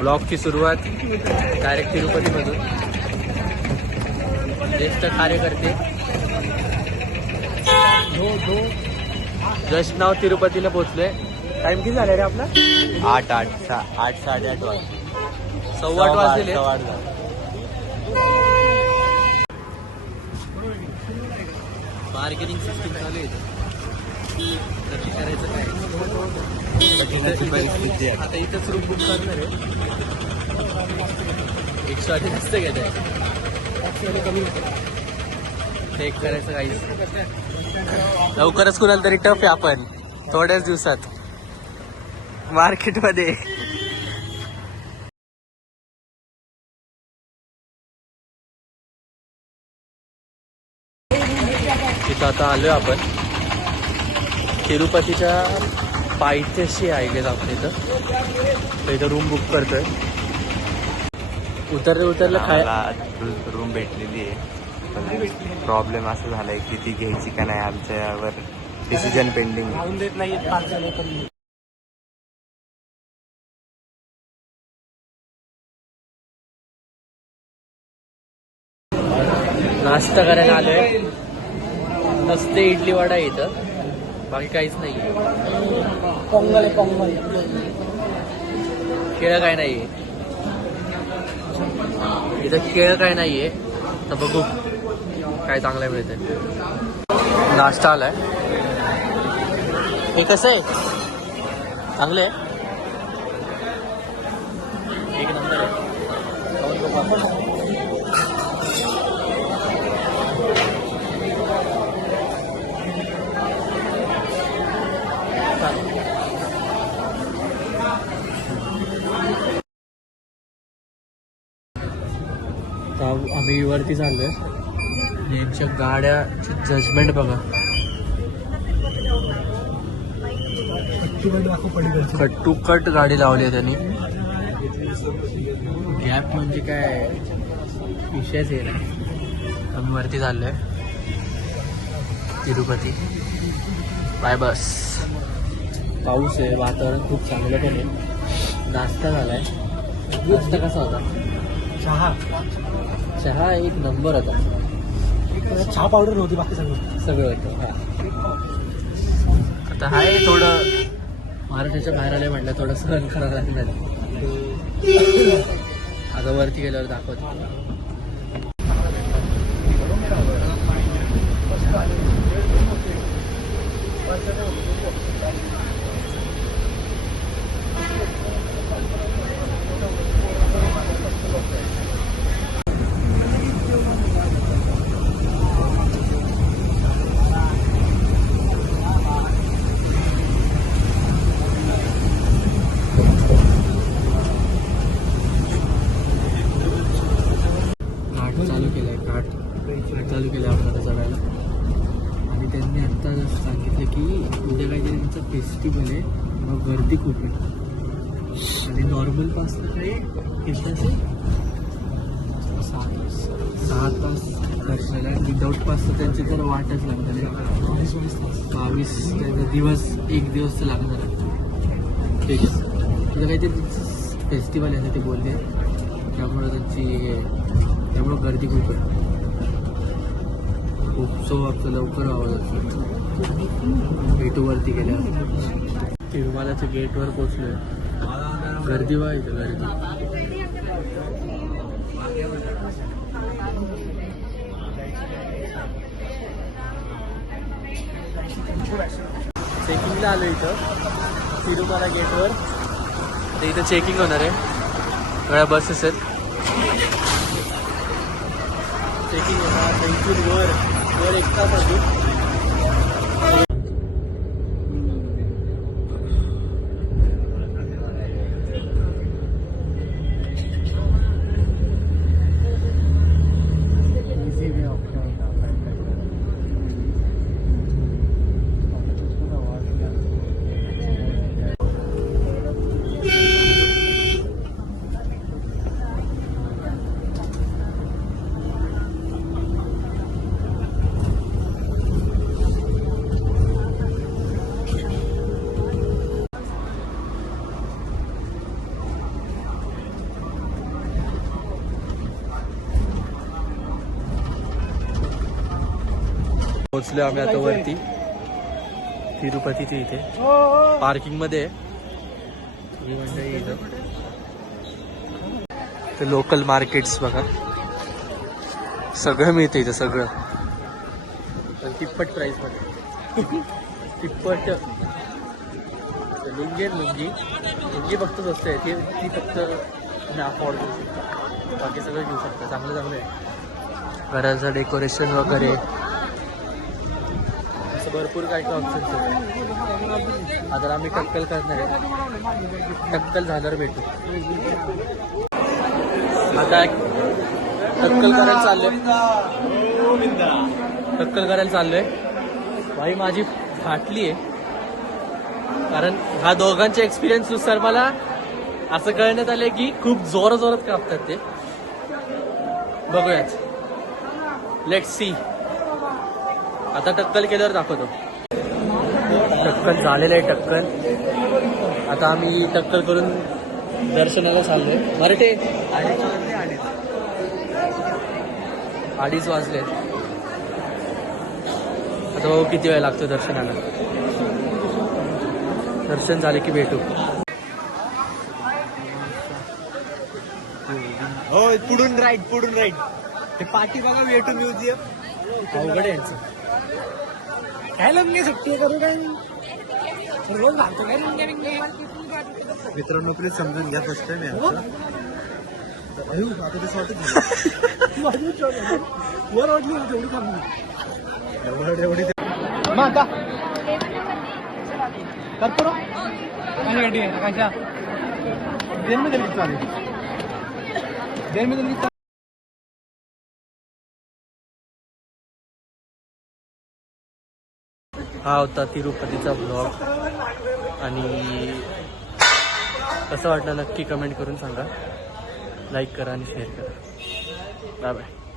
ब्लॉगची सुरुवात डायरेक्ट तिरुपतीमधून. ज्येष्ठ कार्यकर्ते जस्ट नाव तिरुपतीला पोहोचलोय. टाइम किती झाला रे आपला? 8 साडेआठ वाजता. 8:15 वाजले. मार्केटिंग सिस्टीम चालू आहे तर करायचं काय. परिस्थिती आहे. आता इथंच रूम बुक करणार आहे. 108 जास्त घेत आहे. चेक करायचं काही लवकरच कुणाला तरी टफ आहे. आपण थोड्याच दिवसात मार्केटमध्ये. तिथं आता आलोय आपण तिरुपतीच्या पायथ्याशी आहे आपण इथं. तर इथं रूम बुक करतोय. उतरलं काय रूम भेटलेली आहे. पण प्रॉब्लेम असं झालाय की ती घ्यायची का नाही. आमच्यावर डिसिजन पेंडिंग. नाश्ता करायला आलोय. नसते इडली वडा आहे इथं. बाकी काहीच नाही. पोंगल केळं काय नाहीये इथं. केळं काय नाहीये. तर बघू काय चांगलं मिळतंय. नाश्ता आलाय. हे कसं आहे? चांगलं आहे. एक नंबर आहे. आम्ही वरती चाललोय. यांच्या गाड्याची जजमेंट बघा. कट टू कट गाडी लावली आहे त्यांनी. गॅप म्हणजे काय विषयच आहे ना. आम्ही वरती चाललोय तिरुपती बाय बस. पाऊस आहे. वातावरण खूप चांगलं पण आहे. नाश्ता झालाय. नाश्ता कसा होता? चहा एक नंबर होता. चहा पावडर नव्हती. बाकी सगळं होतं. हा आता आहे थोडं महाराष्ट्राच्या बाहेर आले म्हटलं थोडं सहन करावं लागलं. आता वरती गेल्यावर दाखवतो. चालू केलं आपल्याला चढायला. आणि त्यांनी आत्ता सांगितलं की उद्या काहीतरी त्यांचं फेस्टिवल आहे. मग गर्दी खूप आहे. आणि नॉर्मल पासनं काही किती 6 तास दर्शनाला. विदाऊट पासचं त्यांची तर वाटच लागणार आहे. 22 दिवस. एक दिवस तर लागणार आहे. ठीक आहे. उद्या काहीतरी फेस्टिवल आहे ते बोलले. त्यामुळं त्यामुळं गर्दी खूप आहे. उत्सव आपलं लवकर आवाज भेटूवरती गेल्या. तिरुमलाच्या गेटवर पोचलोय. गर्दी व्हायचं गर्दी. चेकिंगला आलो इथं तिरुमला गेटवर. तर इथं चेकिंग होणार आहे. सगळ्या बसेस आहेत. चेकिंग होणार. इथून वर 1 तास अजून. पोहोचलो आम्ही आता वरती तिरुपतीच्या इथे पार्किंग मध्ये ही मंडळी इथं तर लोकल मार्केट्स बघा सगळं मिळतं इथं सगळं पण तिप्पट प्राईस मध्ये तिप्पट लुंगी लुंगी फक्त स्वस्त आहे ती फक्त तुम्ही अफोर्ड करू शकता बाकी सगळं घेऊ शकता चांगलं चांगलं आहे घराचं डेकोरेशन वगैरे असं भरपूर काय काय ऑप्शन्स आहेत आता आम्ही टक्कल करणार आहे टक्कल झाल्यावर भेटू आता टक्कल करायला चाललोय भाई माझी फाटली आहे कारण ह्या दोघांच्या एक्सपिरियन्स नुसार मला असं कळण्यात आलंय की खूप जोरात कापतात ते बघूयाच लेट्स सी आता टक्कल केल्यावर दाखवतो टक्कल झालेलं आहे टक्कल आता आम्ही टक्कल करून दर्शनाला चाललोय मराठे 2:30 वाजले आता बघू किती वेळ लागतो दर्शनाला दर्शन झाले की भेटू हो पुढून राईट ते पाठी बघा वेटू म्युझियम अवघड आहे यांचं काय लग्न सुट्टी करू काय रोज घालतो काय मित्रांनो प्लीज समजून घ्या फर्स्ट टाइम वर वाटली तेवढी थांबली एवढी मग आता करतो गाडी कशा देन चालेल हा होता तिरुपतीचा ब्लॉग आणि कसं वाटलं नक्की कमेंट करून सांगा लाईक करा आणि शेअर करा बाय बाय